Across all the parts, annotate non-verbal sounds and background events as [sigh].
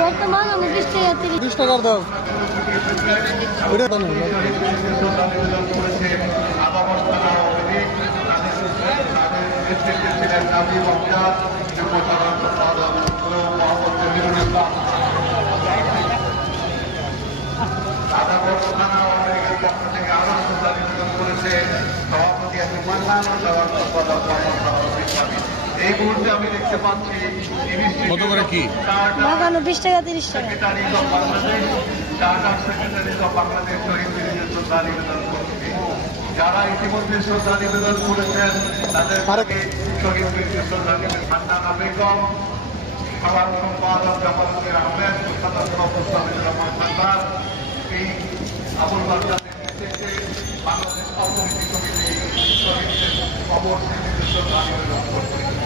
বর্তমান আমি বিশ টাকা তিরিশ টাকার দাম। ওইটা সভাপতি আছে মান্না সভাপতি এই মুহূর্তে আমি দেখতে পাচ্ছি কত করে কি? বাগানো বিশ টাকা তিরিশ টাকা। যারা ইতিমধ্যে শ্রদ্ধা নিবেদন করেছেন তাদের শহীদ মিনারে শ্রদ্ধা নিবেদন। হান্নানা বেগম সবার সম্পাদক জামালুদ্দিন আহমেদ সদস্য মুস্তাফিজুর রহমান সরকার এই আবুল নেতৃত্বে বাংলাদেশ অর্থনীতি কমিটি শহীদদের স্মৃতিতে শ্রদ্ধা নিবেদন করছে।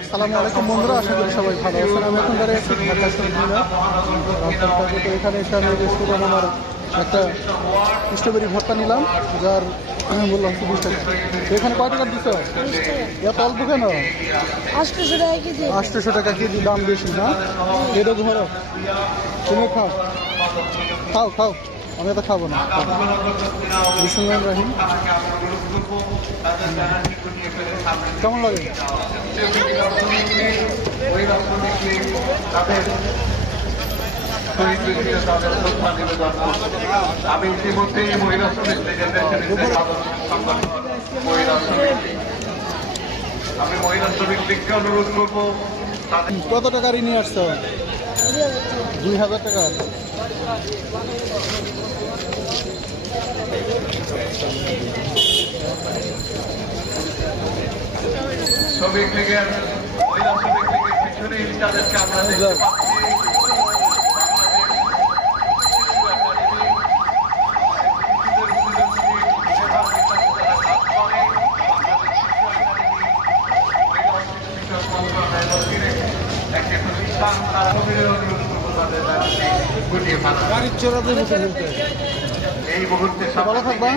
আসসালামু আলাইকুম বন্ধুরা, আশা করি সবাই ভালো আছেন। আমি এখন দাঁড়িয়ে আছি ঢাকা রাস্তার এখানে আমি রেস্টুরেন্ট আমার একটা স্ট্রবেরি ভর্তা নিলাম যার [coughs] বললাম তিরিশ টাকা। এখানে কয় টাকা দিচ্ছ এত অল্প কেন? আটশোশো টাকা কেজি। আটশোশো টাকা কেজি দাম বেশি না? এটা ধরো তুমি খাও। খাও খাও। আমি তো খাব না। বিসমুল্লাহ রাহিম। কেমন লাগে? শহীদ ব্যক্তিরা তাদের শ্রদ্ধা নিবেদন করছে আমি ইতিমধ্যে এই মহিলা শ্রমিক লীগের নেতৃত্বে মহিলা শ্রমিক লীগ। আমি মহিলা শ্রমিক লীগকে অনুরোধ করব কত টাকা ঋণে আসছো দুই হাজার টাকা। শ্রমিক লীগের মহিলা শ্রমিক লীগের পিছনেই তাদেরকে আমরা দেখতে পাচ্ছি এই মুহূর্তে ভালো থাকবা?